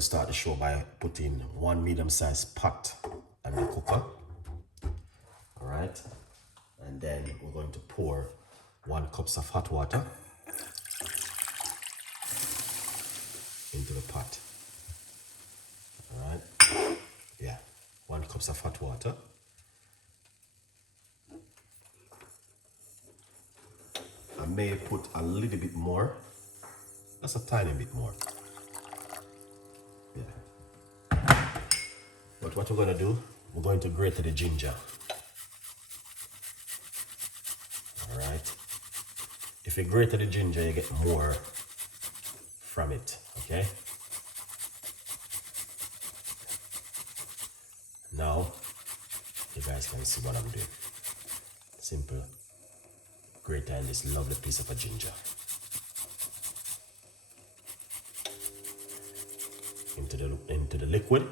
to start the show by putting one medium-sized pot on the cooker. All right, and then we're going to pour 1 cup of hot water into the pot. All right, yeah, 1 cup of hot water. I may put a little bit more, just a tiny bit more. Yeah. But what we're gonna do, we're going to grate the ginger. All right. If you grate the ginger, you get more from it, okay? Now, you guys can see what I'm doing. Simple. Grate in this lovely piece of a ginger into the liquid.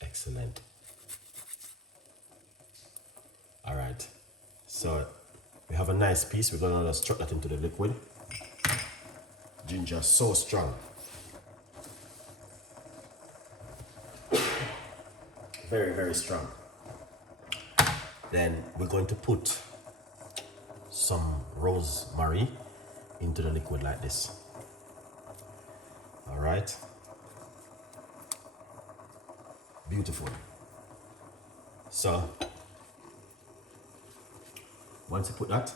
Excellent. All right. So we have a nice piece. We're gonna just chuck that into the liquid. Ginger so strong. Very, very strong. Then we're going to put some rosemary into the liquid like this. All right. Beautiful. So once you put that,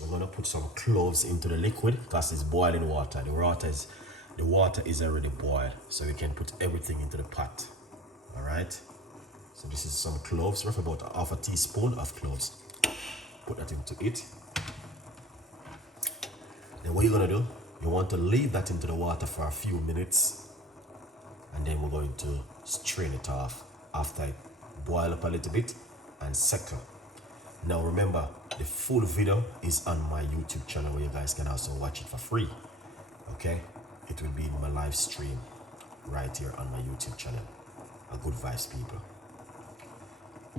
we're going to put some cloves into the liquid because it's boiling water. The water is already boiled, so we can put everything into the pot. All right. So this is some cloves, roughly about half a teaspoon of cloves. Put that into it. Then what you're going to do, you want to leave that into the water for a few minutes, and then we're going to strain it off after it boil up a little bit and settle. Now remember, the full video is on my YouTube channel where you guys can also watch it for free. Okay? It will be in my live stream right here on my YouTube channel. A Good Vibes people.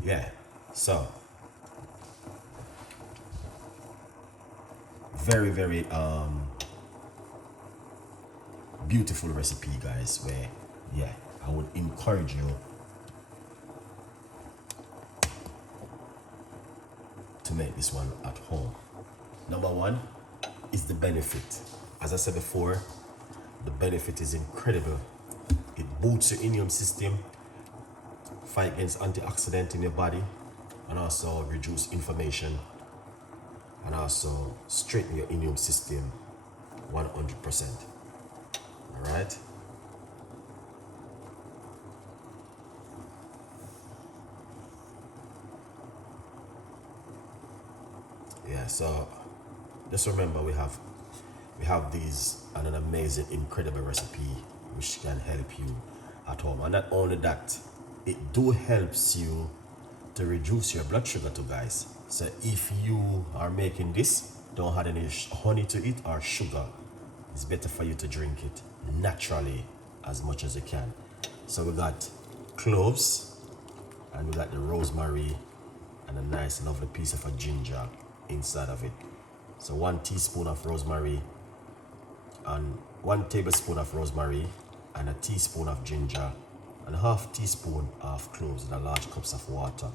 Yeah, so very, very beautiful recipe, guys, where yeah, I would encourage you to make this one at home. Number one is the benefit. As I said before, the benefit is incredible. It boosts your immune system, fight against antioxidant in your body, and also reduce inflammation, and also straighten your immune system 100%. All right. Yeah, so just remember we have these and an amazing, incredible recipe which can help you at home. And not only that, it do helps you to reduce your blood sugar too, guys. So if you are making this, don't add any honey to it or sugar. It's better for you to drink it naturally as much as you can. So we got cloves, and we got the rosemary, and a nice lovely piece of a ginger inside of it. So 1 teaspoon of rosemary, and 1 tablespoon of rosemary, and a teaspoon of ginger, and a half teaspoon of cloves in a large cups of water.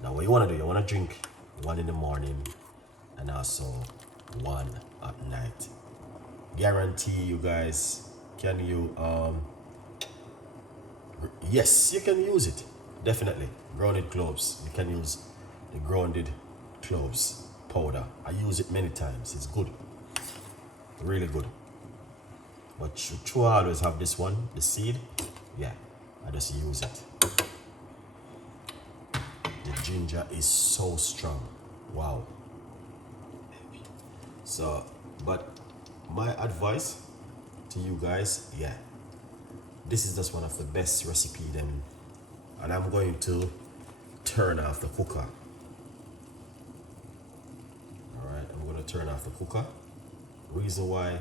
Now what you want to do, you want to drink 1 in the morning and also 1 at night. Guarantee you guys, can you yes, you can use it, definitely. Grounded cloves, you can use the grounded cloves powder. I use it many times. It's good, really good. But you always have this one, the seed. Yeah, I just use it. The ginger is so strong. Wow. So, but my advice to you guys, yeah, this is just one of the best recipe then, and I'm going to turn off the cooker. All right, I'm going to turn off the cooker. Reason why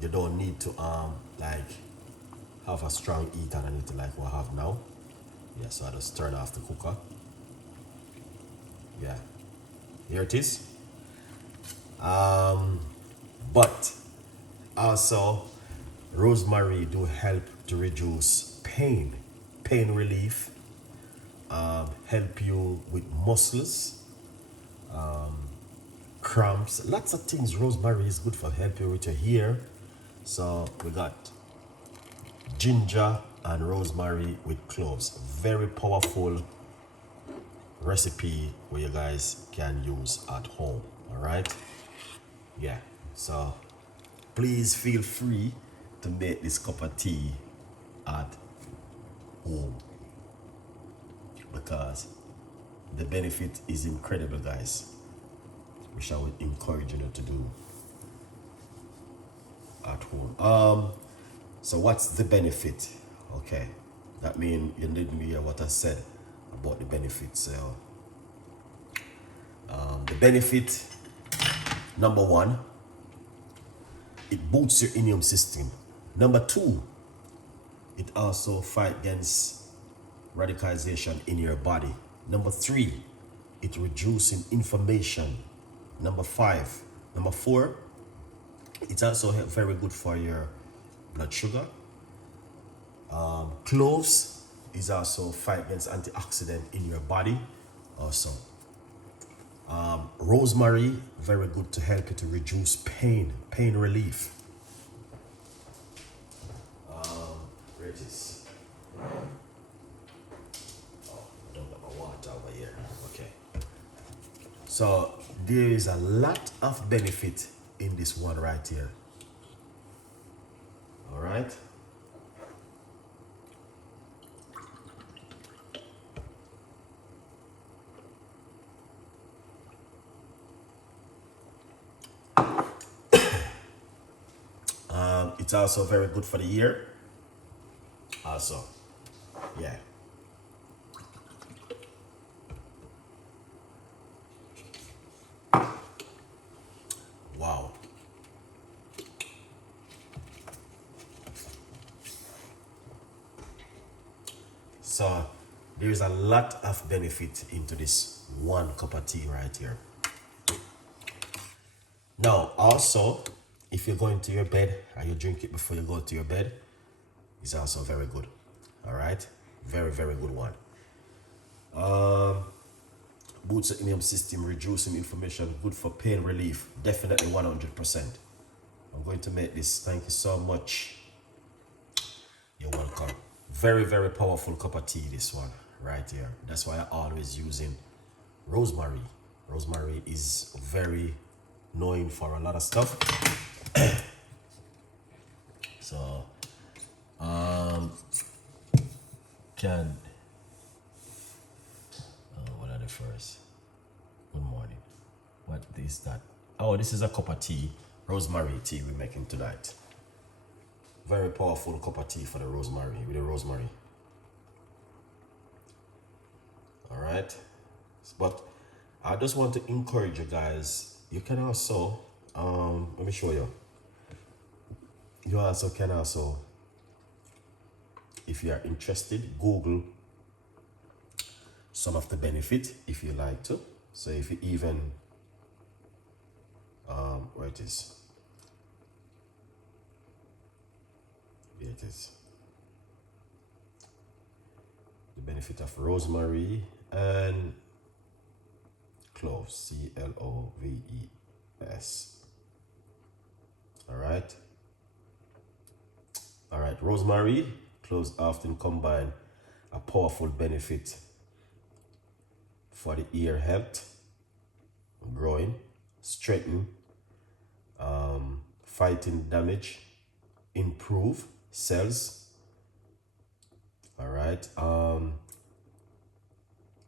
you don't need to like have a strong heat underneath it like what I have now. Yeah, so I just turn off the cooker. Yeah, here it is. But also, rosemary do help to reduce pain, pain relief, help you with muscles, cramps, lots of things. Rosemary is good for help you with your hair. So we got ginger and rosemary with cloves. Very powerful recipe where you guys can use at home. All right. Yeah, so please feel free to make this cup of tea at home because the benefit is incredible, guys, which I would encourage you to do at home. So what's the benefit? Okay, that means you didn't hear what I said about the benefits. So the benefit number one, it boosts your immune system. Number two, it also fight against radicalization in your body. Number three, it reducing inflammation. Number four, it's also very good for your blood sugar. Cloves is also fight against antioxidant in your body also. Rosemary, very good to help you to reduce pain relief. Where it is? Oh, I don't got my water over here. Okay. So there is a lot of benefit in this one right here. All right. It's also very good for the ear. Also, yeah. Wow. So there's a lot of benefit into this one cup of tea right here. Now, also, if you're going to your bed and you drink it before you go to your bed, it's also very good. All right, very good one. Boosts the immune system, reducing inflammation, good for pain relief. Definitely 100%. I'm going to make this. Thank you so much. You're welcome. Very powerful cup of tea, this one right here. That's why I always using rosemary. Rosemary is very known for a lot of stuff. So what are the first? Good morning. What is that? Oh, this is a cup of tea, rosemary tea we're making tonight. Very powerful cup of tea for the rosemary, with the rosemary. All right. But I just want to encourage you guys. You can also, let me show you. You also can also, if you are interested, Google some of the benefit if you like to. So if you even, where it is? Here it is. The benefit of rosemary and cloves, CLOVES. All right. Rosemary, cloves often combine a powerful benefit for the ear health, growing, strengthen, fighting damage, improve cells. All right.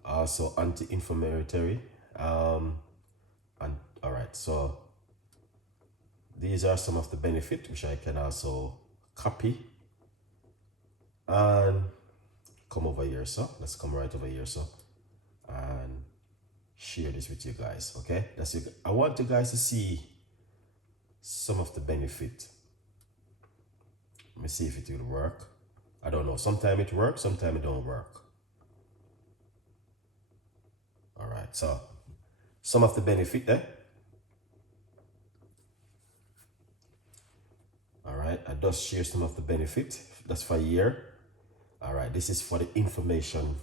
Also anti-inflammatory. And all right. So these are some of the benefits which I can also copy and come over here. So let's come right over here. So and share this with you guys. Okay. That's it. I want you guys to see some of the benefit. Let me see if it will work. I don't know. Sometimes it works, sometimes it don't work. All right, so some of the benefit there. All right, I just share some of the benefit. That's for a year. All right, this is for the information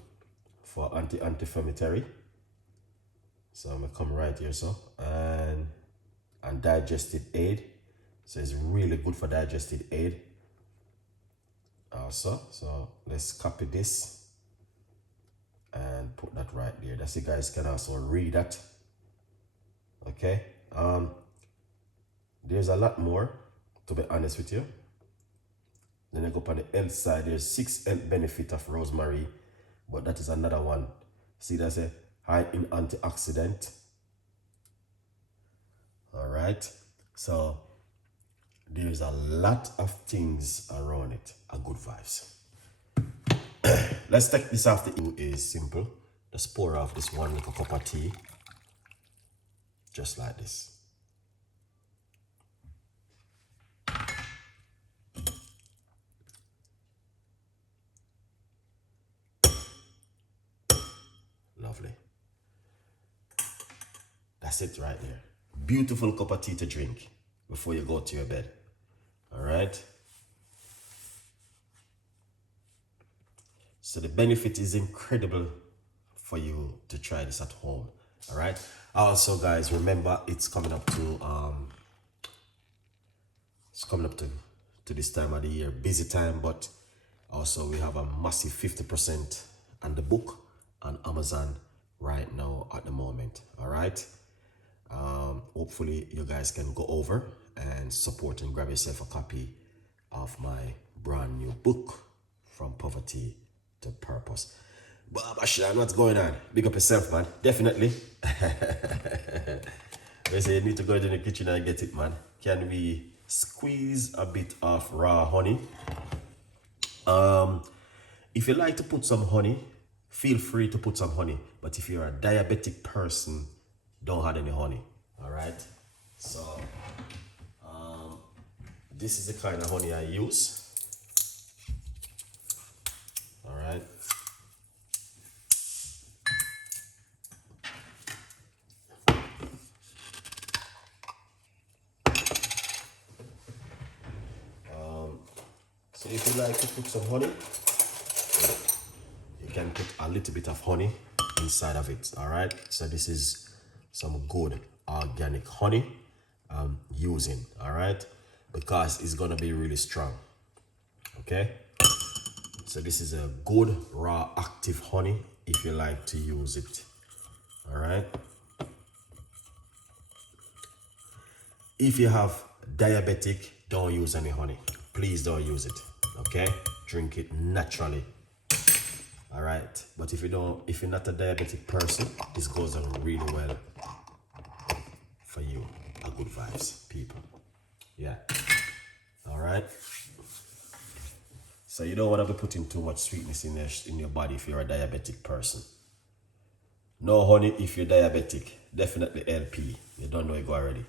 for anti-inflammatory. So I'm gonna come right here, so and digestive aid. So it's really good for digestive aid. Also, so let's copy this and put that right there. That's you guys can also read that. Okay. There's a lot more, to be honest with you. Then I go up on the health side. There's 6 health benefits of rosemary, but that is another one. See, that's a high in antioxidant. All right. So there's a lot of things around it. A good vibes. Let's take this off. The is simple. Just pour off this one little cup of tea, just like this. Lovely. That's it right there. Beautiful cup of tea to drink before you go to your bed. All right. So the benefit is incredible for you to try this at home. All right. Also, guys, remember it's coming up to this time of the year, busy time, but also we have a massive 50% on the book on Amazon right now at the moment. All right. Hopefully you guys can go over and support and grab yourself a copy of my brand new book, From Poverty to Purpose. Baba Shan, what's going on? Big up yourself, man. Definitely. They say you need to go into the kitchen and get it, man. Can we squeeze a bit of raw honey? If you like to put some honey, feel free to put some honey. But if you're a diabetic person, don't add any honey. All right. So this is the kind of honey I use. All right. So if you like to put some honey, you can put a little bit of honey inside of it. All right. So this is some good organic honey I'm using. All right, because it's gonna be really strong. Okay. So this is a good raw active honey if you like to use it. All right. If you have diabetic, don't use any honey. Please don't use it. Okay. Drink it naturally. All right. But if you're not a diabetic person, this goes on really well for you. A good vibes, people. Yeah. All right. So you don't want to be putting too much sweetness in your body if you're a diabetic person. No honey if you're diabetic. Definitely LP. You don't know it go already.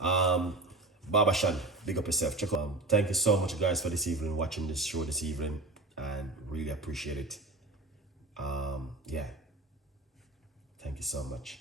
Baba Shan, big up yourself. Check out. Thank you so much, guys, for this evening, watching this show this evening, and really appreciate it. Yeah. Thank you so much.